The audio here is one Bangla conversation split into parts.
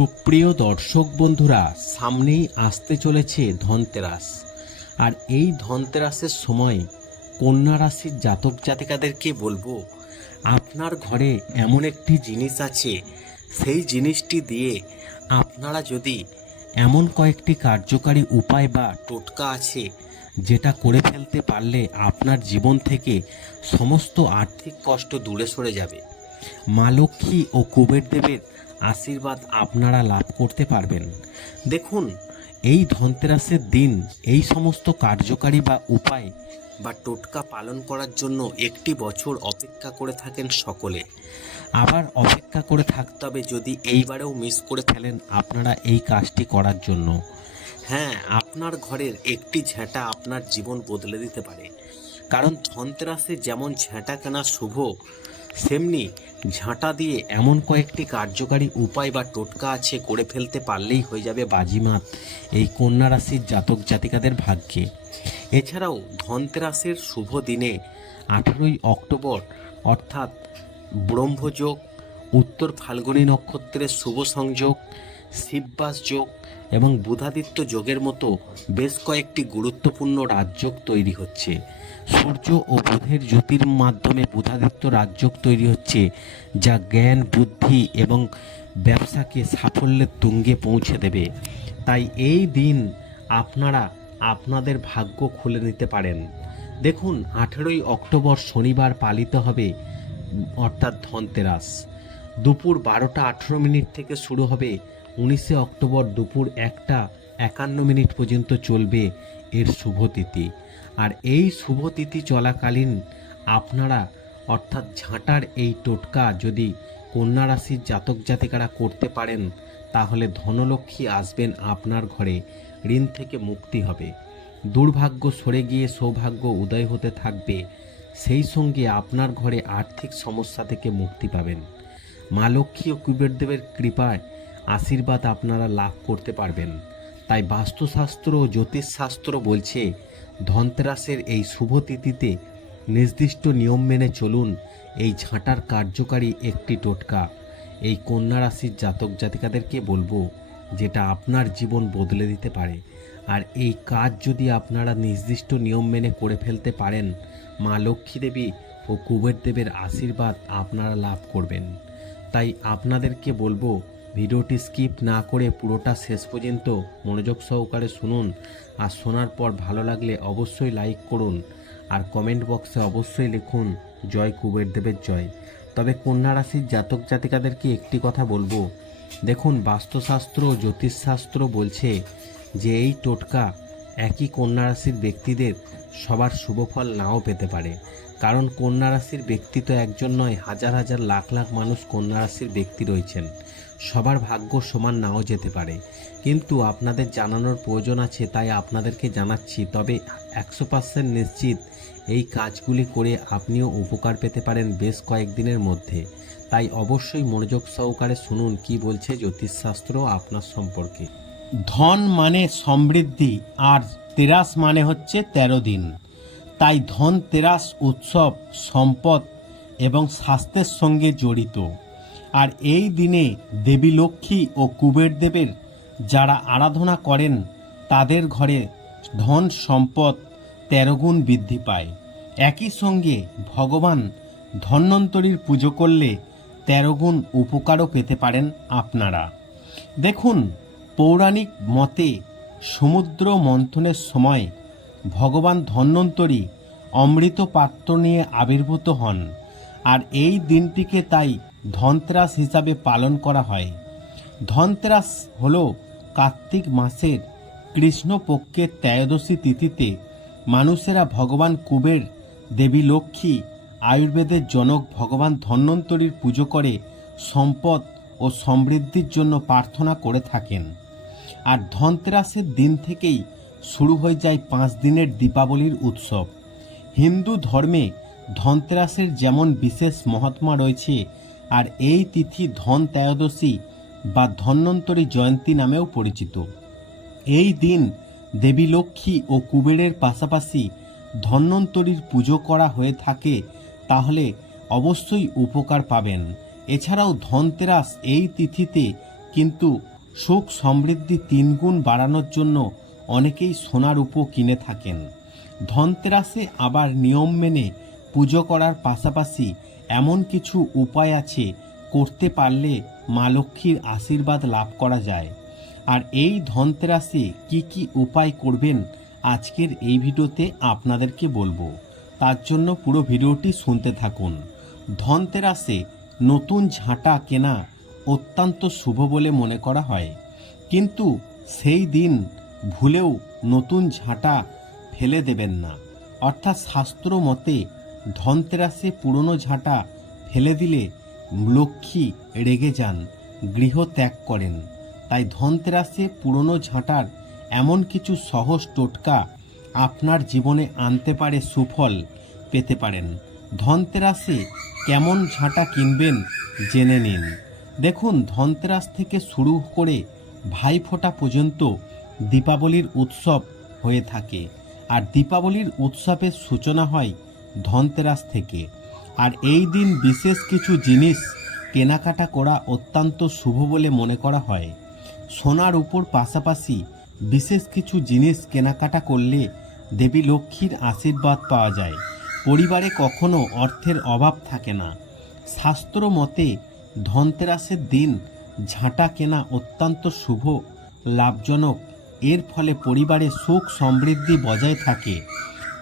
সুপ্রিয় দর্শক বন্ধুরা, সামনেই আসতে চলেছে ধনতেরাস। আর এই ধনতেরাসের সময় কন্যা রাশির জাতক জাতিকাদেরকে বলব, আপনার ঘরে এমন একটি জিনিস আছে, সেই জিনিসটি দিয়ে আপনারা যদি এমন কয়েকটি কার্যকারী উপায় বা টোটকা আছে, যেটা করে ফেলতে পারলে আপনার জীবন থেকে সমস্ত আর্থিক কষ্ট দূরে সরে যাবে। মা লক্ষ্মী ও কুবের দেবের আশীর্বাদ আপনারা লাভ করতে পারবেন। দেখুন, এই ধনতেরাসের দিন, এই সমস্ত কার্যকারী বা উপায় বা টোটকা পালন করার জন্য একটি বছর অপেক্ষা করে থাকেন সকলে। আবার অপেক্ষা করে থাকতে হবে যদি এইবারেও মিস করে ফেলেন আপনারা এই কাজটি করার জন্য। হ্যাঁ আপনার ঘরের একটি ঝেঁটা আপনার জীবন বদলে দিতে পারে। কারণ ধনতেরাসে যেমন ঝেঁটা কেনা শুভ সেমনি ঝাঁটা দিয়ে এমন কয়েকটি কার্যকারী উপায় বা টোটকা আছে করে ফেলতে পারলেই হয়ে যাবে বাজিমাত, এই কন্যা রাশির জাতক জাতিকাদের ভাগ্যে। এছাড়াও ধনতেরাসের শুভ দিনে আঠেরোই অক্টোবর, অর্থাৎ ব্রহ্মযোগ, উত্তর ফাল্গুনী নক্ষত্রের শুভ সংযোগ, শিববাস যোগ এবং বুধাদিত্য যোগের মতো বেশ কয়েকটি গুরুত্বপূর্ণ রাজযোগ তৈরি হচ্ছে। সূর্য ও বুধের জ্যোতির মাধ্যমে বুধাদিত্য রাজযোগ তৈরি হচ্ছে, যা জ্ঞান, বুদ্ধি এবং ব্যবসাকে সাফল্যের তুঙ্গে পৌঁছে দেবে। তাই এই দিন আপনারা আপনাদের ভাগ্য খুলে নিতে পারেন। দেখুন, আঠেরোই অক্টোবর শনিবার পালিত হবে, অর্থাৎ ধনতেরাস। দুপুর বারোটা আঠেরো মিনিট থেকে শুরু হবে, উনিশে অক্টোবর দুপুর একটা একান্ন মিনিট পর্যন্ত চলবে এর শুভ তিথি। আর এই শুভ তিথি চলাকালীন আপনারা, অর্থাৎ ঝাঁটার এই টোটকা যদি কন্যা রাশির জাতক জাতিকারা করতে পারেন, তাহলে ধনলক্ষ্মী আসবেন আপনার ঘরে, ঋণ থেকে মুক্তি হবে। দুর্ভাগ্য সরে গিয়ে সৌভাগ্য উদয় হতে থাকবে, সেই সঙ্গে আপনার ঘরে আর্থিক সমস্যা থেকে মুক্তি পাবেন। মা লক্ষ্মী ও কুবেরদেবের কৃপায় আশীর্বাদ আপনারা লাভ করতে পারবেন। তাই বাস্তুশাস্ত্র ও জ্যোতিষশাস্ত্র বলছে, ধনতেরাসের এই শুভ তিথিতে নির্দিষ্ট নিয়ম মেনে চলুন এই ঝাঁটার কার্যকারী একটি টোটকা। এই কন্যা রাশির জাতক জাতিকাদেরকে বলব, যেটা আপনার জীবন বদলে দিতে পারে। আর এই কাজ যদি আপনারা নির্দিষ্ট নিয়ম মেনে করে ফেলতে পারেন, মা লক্ষ্মী দেবী ও কুবের দেবের আশীর্বাদ আপনারা লাভ করবেন। তাই আপনাদেরকে বলব ভিডিওটি স্কিপ না করে পুরোটা শেষ পর্যন্ত মনোযোগ সহকারে শুনুন আর শোনার পর ভালো লাগলে অবশ্যই লাইক করুন আর কমেন্ট বক্সে অবশ্যই লিখুন, জয় কুবের দেবের জয়। তবে কন্যা রাশির জাতক জাতিকাদেরকে একটি কথা বলব। দেখুন, বাস্তুশাস্ত্র জ্যোতিষশাস্ত্র বলছে যে এই টোটকা একই কন্যা রাশির ব্যক্তিদের সবার শুভফল নাও পেতে পারে। কারণ কন্যা রাশির ব্যক্তি তো একজন নয়, হাজার হাজার লাখ লাখ মানুষ কন্যা রাশির ব্যক্তি রয়েছেন। সবার ভাগ্য সমান নাও যেতে পারে। কিন্তু আপনাদের জানানোর প্রয়োজন আছে, তাই আপনাদেরকে জানাচ্ছি। তবে একশো পার্সেন্ট নিশ্চিত এই কাজগুলি করে আপনিও উপকার পেতে পারেন বেশ কয়েকদিনের মধ্যে। তাই অবশ্যই মনোযোগ সহকারে শুনুন কি বলছে জ্যোতিষশাস্ত্র আপনার সম্পর্কে। ধন মানে সমৃদ্ধি, আর তেরাস মানে হচ্ছে তেরো দিন। তাই ধন, তেরাস, উৎসব, সম্পদ এবং স্বাস্থ্যের সঙ্গে জড়িত। আর এই দিনে দেবী লক্ষ্মী ও কুবের দেবের যারা আরাধনা করেন, তাদের ঘরে ধন সম্পদ তেরো গুণ বৃদ্ধি পায়। একই সঙ্গে ভগবান ধন্বন্তরীর পুজো করলে তেরো গুণ উপকারও পেতে পারেন আপনারা। দেখুন, পৌরাণিক মতে সমুদ্র মন্থনের সময় ভগবান ধন্বন্তরী অমৃত পাত্র নিয়ে আবির্ভূত হন। আর এই দিনটিকে তাই ধনতেরাস হিসাবে পালন করা হয়। ধনতেরাস হল কার্তিক মাসের কৃষ্ণপক্ষের ত্রয়োদশী তিথিতে মানুষেরা ভগবান কুবের দেবী লক্ষ্মী, আয়ুর্বেদের জনক ভগবান ধন্বন্তরীর পুজো করে সম্পদ ও সমৃদ্ধির জন্য প্রার্থনা করে থাকেন। আর ধনতেরাসের দিন থেকেই শুরু হয়ে যায় পাঁচ দিনের দীপাবলির উৎসব। হিন্দু ধর্মে ধনতেরাসের যেমন বিশেষ মহাত্মা রয়েছে আর এই তিথি ধন ত্রয়োদশী বা ধন্বন্তরী জয়ন্তী নামেও পরিচিত। এই দিন দেবী লক্ষ্মী ও কুবেরের পাশাপাশি ধন্বন্তরীর পুজো করা হয়ে থাকে, তাহলে অবশ্যই উপকার পাবেন। এছাড়াও ধনতেরাস এই তিথিতে কিন্তু সুখ সমৃদ্ধি তিনগুণ বাড়ানোর জন্য অনেকেই সোনার উপো কিনে থাকেন। ধনতেরাসে আবার নিয়ম মেনে পুজো করার পাশাপাশি এমন কিছু উপায় আছে করতে পারলে মা লক্ষ্মীর আশীর্বাদ লাভ করা যায়। আর এই ধনতেরাসে কি কি উপায় করবেন আজকের এই ভিডিওতে আপনাদেরকে বলব। তার জন্য পুরো ভিডিওটি শুনতে থাকুন। ধনতেরাসে নতুন ঝাঁটা কেনা অত্যন্ত শুভ বলে মনে করা হয়। কিন্তু সেই দিন ভুলেও নতুন ঝাঁটা ফেলে দেবেন না। অর্থাৎ শাস্ত্র মতে ধনতেরাসে পুরনো ঝাঁটা ফেলে দিলে লক্ষ্মী রেগে যান, গৃহ ত্যাগ করেন। তাই ধনতেরাসে পুরনো ঝাঁটার এমন কিছু সহজ টোটকা আপনার জীবনে আনতে পারে সুফল পেতে পারেন। ধনতেরাসে কেমন ঝাঁটা কিনবেন জেনে নিন। দেখুন, ধনতেরাস থেকে শুরু করে ভাইফোঁটা পর্যন্ত দীপাবলির উৎসব হয়ে থাকে। আর দীপাবলির উৎসবের সূচনা হয় ধনতেরাস থেকে। আর এই দিন বিশেষ কিছু জিনিস কেনাকাটা করা অত্যন্ত শুভ বলে মনে করা হয়। সোনার উপর পাশাপাশি বিশেষ কিছু জিনিস কেনাকাটা করলে দেবী লক্ষ্মীর আশীর্বাদ পাওয়া যায়। পরিবারে কখনো অর্থের অভাব থাকে না। শাস্ত্র মতে ধনতেরাসের দিন ঝাঁটা কেনা অত্যন্ত শুভ, লাভজনক। এর ফলে পরিবারে সুখ সমৃদ্ধি বজায় থাকে।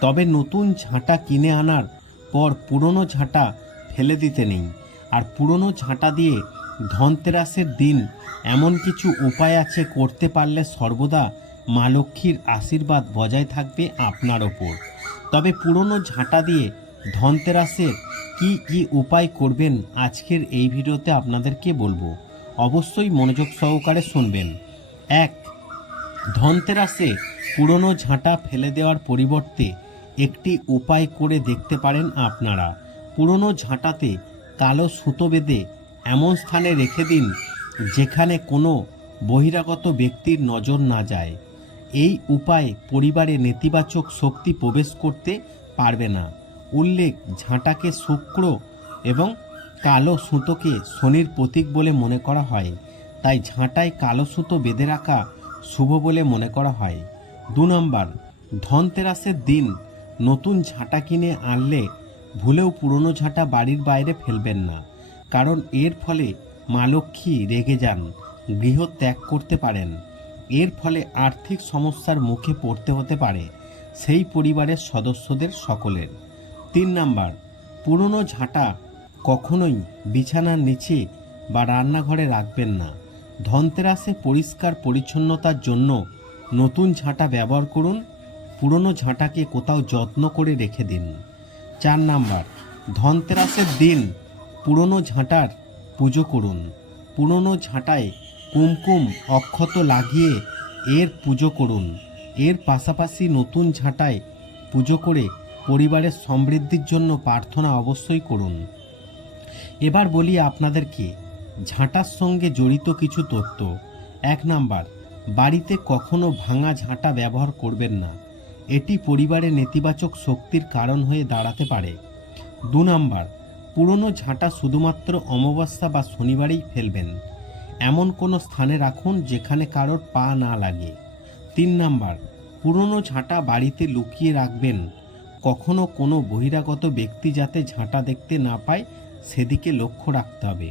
তবে নতুন ঝাঁটা কিনে আনার পর পুরনো ঝাঁটা ফেলে দিতে নেই। আর পুরনো ঝাঁটা দিয়ে ধনতেরাসের দিন এমন কিছু উপায় আছে করতে পারলে সর্বদা মা লক্ষ্মীর আশীর্বাদ বজায় থাকবে আপনার ওপর। তবে পুরনো ঝাঁটা দিয়ে ধনতেরাসের কি কি উপায় করবেন আজকের এই ভিডিওতে আপনাদেরকে বলব। অবশ্যই মনোযোগ সহকারে শুনবেন। এক, ধনতেরাসে পুরনো ঝাঁটা ফেলে দেওয়ার পরিবর্তে একটি উপায় করে দেখতে পারেন আপনারা। পুরনো ঝাঁটাতে কালো সুতো বেঁধে এমন স্থানে রেখে দিন যেখানে কোনো বহিরাগত ব্যক্তির নজর না যায়। এই উপায় পরিবারে নেতিবাচক শক্তি প্রবেশ করতে পারবে না। উল্লেখ, ঝাঁটাকে শুক্র এবং কালো সুতোকে শনির প্রতীক বলে মনে করা হয়। তাই ঝাঁটায় কালো সুতো বেঁধে রাখা শুভ বলে মনে করা হয়। দু নম্বর, ধনতেরাসের দিন নতুন ঝাঁটা কিনে আনলে ভুলেও পুরনো ঝাঁটা বাড়ির বাইরে ফেলবেন না। কারণ এর ফলে মা লক্ষ্মী রেগে যান, গৃহ ত্যাগ করতে পারেন। এর ফলে আর্থিক সমস্যার মুখে পড়তে হতে পারে সেই পরিবারের সদস্যদের সকলের। তিন নাম্বার, পুরনো ঝাঁটা কখনোই বিছানার নিচে বা রান্নাঘরে রাখবেন না। ধনতেরাসে পরিষ্কার পরিচ্ছন্নতার জন্য নতুন ঝাঁটা ব্যবহার করুন পুরনো ঝাঁটাকে কোথাও যত্ন করে রেখে দিন। চার নাম্বার, ধনতেরাসের দিন পুরনো ঝাঁটার পুজো করুন। পুরনো ঝাঁটায় কুমকুম অক্ষত লাগিয়ে এর পুজো করুন। এর পাশাপাশি নতুন ঝাঁটায় পুজো করে পরিবারের সমৃদ্ধির জন্য প্রার্থনা অবশ্যই করুন। এবার বলি আপনাদেরকে ঝাঁটার সঙ্গে জড়িত কিছু তথ্য এক নাম্বার, বাড়িতে কখনো ভাঙা ঝাঁটা ব্যবহার করবেন না। এটি পরিবারে নেতিবাচক শক্তির কারণ হয়ে দাঁড়াতে পারে। দু নাম্বার, পুরনো ঝাঁটা শুধুমাত্র অমাবস্যা বা শনিবারেই ফেলবেন। এমন কোনো স্থানে রাখুন যেখানে কারোর পা না লাগে। তিন নাম্বার, পুরনো ঝাঁটা বাড়িতে লুকিয়ে রাখবেন। কখনো কোনো বহিরাগত ব্যক্তি যাতে ঝাঁটা দেখতে না পায়, সেদিকে লক্ষ্য রাখতে হবে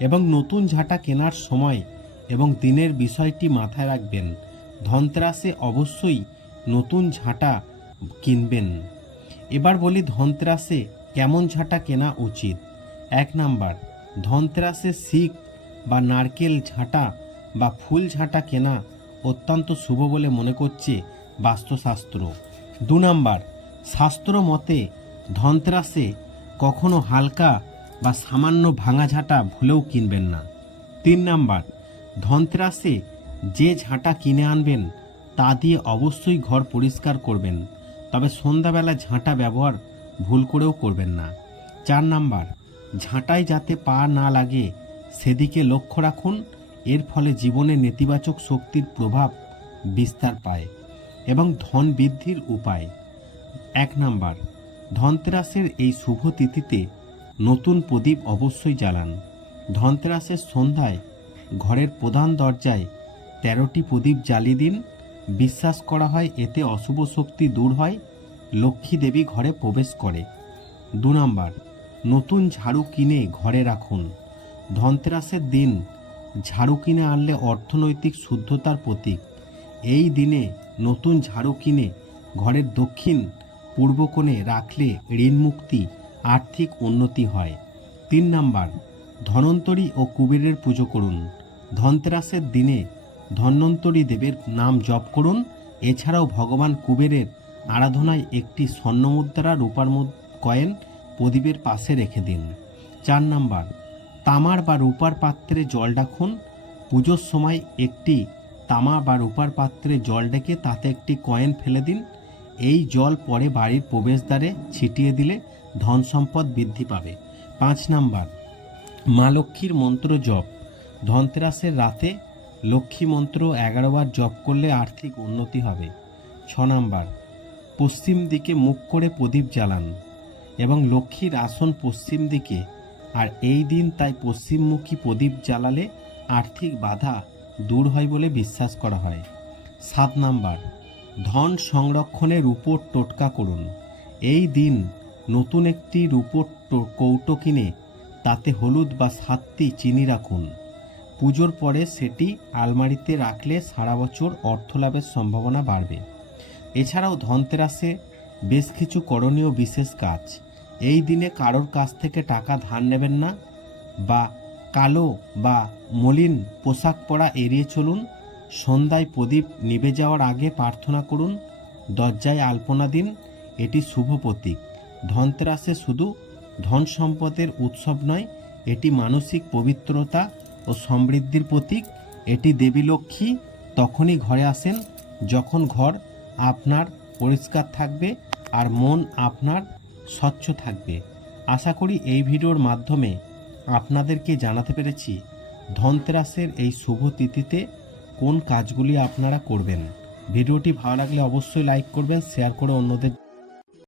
এবং নতুন ঝাঁটা কেনার সময় এবং দিনের বিষয়টি মাথায় রাখবেন। ধনতেরাসে অবশ্যই নতুন ঝাঁটা কিনবেন। এবার বলি ধনতেরাসে কেমন ঝাঁটা কেনা উচিত? এক নাম্বার, ধনতেরাসে শিখ বা নারকেল ঝাঁটা বা ফুল ঝাঁটা কেনা অত্যন্ত শুভ বলে মনে করছে বাস্তুশাস্ত্র। দু নাম্বার, শাস্ত্র মতে ধনতেরাসে কখনো হালকা বা সামান্য ভাঙা ঝাঁটা ভুলেও কিনবেন না। তিন নাম্বার, ধনতেরাসে যে ঝাঁটা কিনে আনবেন তা দিয়ে অবশ্যই ঘর পরিষ্কার করবেন, তবে সন্ধ্যাবেলা ঝাঁটা ব্যবহার ভুল করেও করবেন না। চার নাম্বার, ঝাঁটায় যাতে পা না লাগে, সেদিকে লক্ষ্য রাখুন, এর ফলে জীবনে নেতিবাচক শক্তির প্রভাব বিস্তার পায় এবং ধন বৃদ্ধির উপায়। এক নাম্বার, ধনতেরাসের এই শুভ তিথিতে নতুন প্রদীপ অবশ্যই জ্বালান। ধনতেরাসের সন্ধ্যায় ঘরের প্রধান দরজায় তেরোটি প্রদীপ জ্বালিয়ে দিন বিশ্বাস করা হয়, এতে অশুভ শক্তি দূর হয়, লক্ষ্মী দেবী ঘরে প্রবেশ করে। দু নম্বর, নতুন ঝাড়ু কিনে ঘরে রাখুন। ধনতেরাসের দিন, ঝাড়ু কিনে আনলে অর্থনৈতিক শুদ্ধতার প্রতীক। এই দিনে নতুন ঝাড়ু কিনে ঘরের দক্ষিণ পূর্ব কোণে রাখলে ঋণ মুক্তি, আর্থিক উন্নতি হয়। তিন নাম্বার, ধনন্তরী ও কুবেরের পুজো করুন। ধনতেরাসের দিনে ধন্বন্তরী দেবের নাম জপ করুন। এছাড়াও ভগবান কুবেরের আরাধনায় একটি স্বর্ণমুদ্রা রূপার কয়েন প্রদীপের পাশে রেখে দিন। চার নাম্বার, তামার বা রূপার পাত্রে জল রাখুন পুজোর সময় একটি তামা বা রূপার পাত্রে জল ডেকে তাতে একটি কয়েন ফেলে দিন। এই জল পরে বাড়ির প্রবেশদ্বারে ছিটিয়ে দিলে ধন সম্পদ বৃদ্ধি পাবে। পাঁচ নাম্বার, মা লক্ষ্মীর মন্ত্র জপ। ধনতেরাসের রাতে লক্ষ্মী মন্ত্র এগারো বার জপ করলে আর্থিক উন্নতি হবে। ছ নাম্বার, পশ্চিম দিকে মুখ করে প্রদীপ জ্বালান এবং লক্ষ্মীর আসন পশ্চিম দিকে, আর এই দিন তাই পশ্চিমমুখী প্রদীপ জ্বালালে আর্থিক বাধা দূর হয় বলে বিশ্বাস করা হয়। সাত নাম্বার, ধন সংরক্ষণের উপর টোটকা করুন। এই দিন নতুন একটি রূপোর কৌটো কিনে তাতে হলুদ বা সাতটি চিনি রাখুন। পুজোর পরে সেটি আলমারিতে রাখলে সারা বছর অর্থ লাভের সম্ভাবনা বাড়বে। এছাড়াও ধনতেরাসে বেশ কিছু করণীয় বিশেষ কাজ। এই দিনে কারোর কাছ থেকে টাকা ধার নেবেন না বা কালো বা মলিন পোশাক পরা এড়িয়ে চলুন। সন্ধ্যায় প্রদীপ নিভে যাওয়ার আগে প্রার্থনা করুন, দরজায় আলপনা দিন, এটি শুভ প্রতীক। ধনতেরাসে শুধু ধন সম্পদের উৎসব নয়, এটি মানসিক পবিত্রতা ও সমৃদ্ধির প্রতীক, এটি দেবী লক্ষ্মী তখনই ঘরে আসেন, যখন ঘর আপনার পরিষ্কার থাকবে আর মন আপনার স্বচ্ছ থাকবে। আশা করি এই ভিডিওর মাধ্যমে আপনাদেরকে জানাতে পেরেছি ধনতেরাসের এই শুভ তিথিতে কোন কাজগুলি আপনারা করবেন। ভিডিওটি ভালো লাগলে অবশ্যই লাইক করবেন, শেয়ার করে অন্যদের